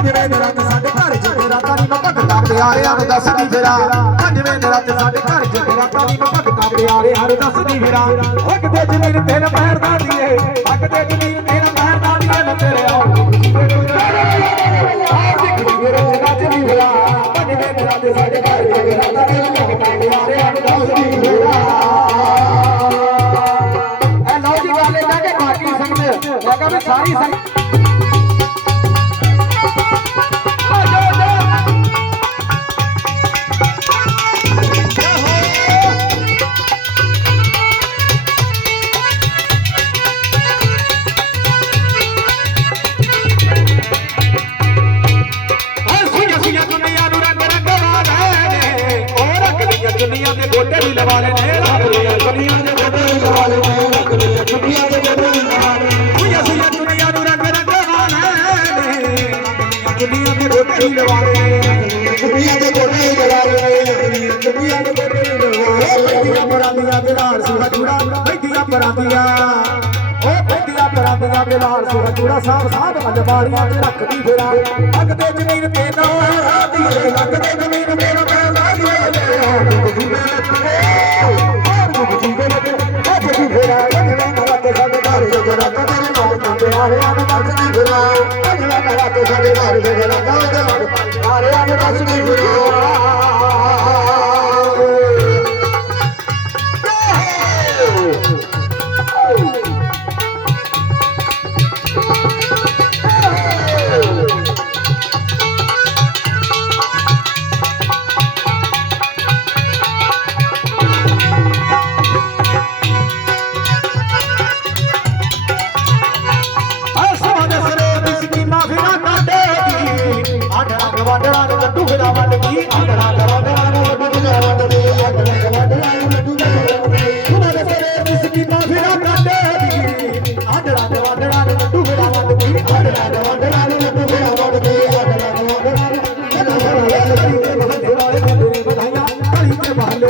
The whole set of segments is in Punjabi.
ਪੰਜਵੇਂ ਦੇ ਰਾਤ ਸਾਡੇ ਘਰ ਜਿੱਤੇ ਰਾਤਾਂ ਨਹੀਂ ਮੈਂ ਭਗਤਾਂ ਪਿਆਰਿਆਂ ਨੂੰ ਦੱਸਦੀ ਫਿਰਾਂ। ਪੰਜਵੇਂ ਦੇ ਰਾਤ ਸਾਡੇ ਘਰ ਜਿੱਤੇ ਰਾਤਾਂ ਨਹੀਂ ਮੈਂ ਭਗਤਾਂ ਪਿਆਰਿਆਂ ਨੂੰ ਦੱਸਦੀ ਫਿਰਾਂ। ਉਹ ਕਿਤੇ ਜ਼ਮੀਨ ਤੇਰੇ ਪੈਰ ਦਾ ਦੀਏ। ਅੱਗਦੇ ਜ਼ਮੀਨ ਤੇਰੇ ਪੈਰ ਦਾ ਦੀਏ ਮੈਂ ਤੇਰੇ ਆਉਂ ਆਪ ਦੀ ਕੁੜੀ ਮੇਰੇ ਨੱਚਦੀ ਫਿਰਾਂ। ਪੰਜਵੇਂ ਦੇ ਰਾਤ ਸਾਡੇ ਘਰ ਜਿੱਤੇ ਰਾਤਾਂ ਨਹੀਂ ਮੈਂ ਭਗਤਾਂ ਪਿਆਰਿਆਂ ਨੂੰ ਦੱਸਦੀ ਫਿਰਾਂ। ਇਹ ਲਓ ਜੀ, ਗੱਲ ਇਹ ਕਿ ਬਾਕੀ ਸੰਗਤ। ਮੈਂ ਕਹਾਂ ਸਾਰੀ ਸੰਗਤ ਦੁਨੀਆ ਦੇ ਗੋਡੇ ਵੀ ਲਵਾ ਲੈ ਨੇ ਦੀਆਂ ਦੁਨੀਆ ਦੇ ਗੋਡੇ ਵੀ ਲਵਾ ਲੈ ਨੇ ਦੀਆਂ ਦੁਨੀਆ ਦੇ ਗੋਡੇ ਵੀ ਲਵਾ ਲੈ ਸੁਈਆਂ ਸੁਈਆਂ ਦੁਨੀਆ ਨੂੰ ਰੰਗ ਰੰਗ ਵਾਲੇ ਦੁਨੀਆ ਦੇ ਗੋਡੇ ਵੀ ਲਵਾ ਲੈ ਦੁਨੀਆ ਦੇ ਗੋਡੇ ਵੀ ਲਵਾ ਲੈ ਦੁਨੀਆ ਦੇ ਗੋਡੇ ਵੀ ਲਵਾ ਲੈ ਬੈਠੀਆਂ ਪਰਾਂਦੀਆਂ ਦੇ ਨਾਲ ਸੁਹਾ ਜੂੜਾ ਬੈਠੀਆਂ ਪਰਾਂਦੀਆਂ। ਉਹ ਬੈਠੀਆਂ ਪਰਾਂਦੀਆਂ ਦੇ ਨਾਲ ਸੁਹਾ ਜੂੜਾ ਸਾਹ ਸਾਹ ਮਲਵਾੜੀਆਂ ਤੇ ਰੱਖਦੀ ਫੇਰਾ। ਅੱਗ ਦੇ ਜ਼ਮੀਨ ਤੇ ਨਾ ਰਾਦੀ ਏ ਤੇ ਅੱਗ ਦੀ ਤੇ ਸਾਡੇ ਘਰ ਜਰਾ ਤੇਰੇ ਨਾਲ ਕੰਦੇ ਆਰਿਆਂ ਨੂੰ ਦੱਸਦੀ ਫਿਰਾਂ ਲੱਗਣਾ ਨਾ ਤੇ ਸਾਡੇ ਘਰ ਜਰਾ ਤੇਰੇ ਨਾਲ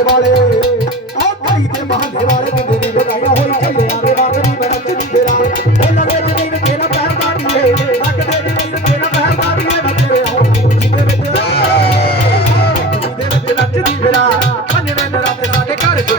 ਮਹੱਲੇ ਵਾਲੇ। ਆਹ ਕਲੀ ਤੇ ਮਹੱਲੇ ਵਾਲੇ ਬੰਦੇ ਨੇ ਵਧਾਈਆਂ ਹੋਈ ਚੱਲਿਆਂ ਦੇ ਵਾਂਗ ਨਹੀਂ ਮੈਂ ਨੱਚਦੀ ਫਿਰਾਂ ਉਹ ਲਗੇ ਜ਼ਮੀਨ ਤੇਰਾ ਪੈਰ ਦਾ ਏ ਲੱਗਦੇ ਜ਼ਮੀਨ ਤੇਰਾ ਪੈਰ ਦਾ ਏ ਮੈਂ ਤੇਰੇ ਆਉਂ ਜਿਹਦੇ ਵਿੱਚ ਜਿਹਦੇ ਵਿੱਚ ਨੱਚਦੀ ਫਿਰਾਂ ਪੰਜਵੇਂ ਦਿਨਾਂ ਤੇ ਸਾਡੇ ਘਰ ਚ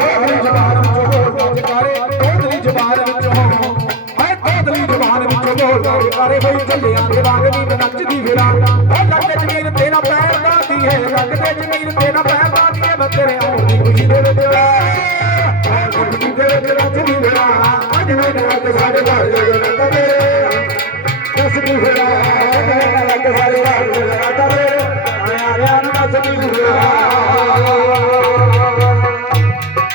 ਵਿੱਚ ਬੋਲ ਕਰੇ ਹੋਈ ਚੱਲਿਆਂ ਦੇ ਵਾਂਗ ਨੀ ਮੈਂ ਨੱਚਦੀ ਫਿਰਾਂ ਉਹ ਲੱਗ ਜ਼ਮੀਨ ਤੇਰਾ ਪੈਰ ਦਾ ਦੀ ਹੈ ਲੱਗ ਤੇ ਜ਼ਮੀਨ ਤੇਰਾ ਪੈਰ ਦਾ ਦੀ ਹੈ ਮੈਂ ਤੇਰੇ ਆਉਣ ਦੀ ਖੁਸ਼ੀ ਦੇ ਵਿੱਚ ਆ। ਖੁਸ਼ੀ ਦੇ ਵਿੱਚ ਨੱਚਦੀ ਫਿਰਾਂ ਅੱਜ ਮੇਰੇ ਨਾਲ ਸਾਡੇ ਘਰ ਜਗਨ ਤਵੇ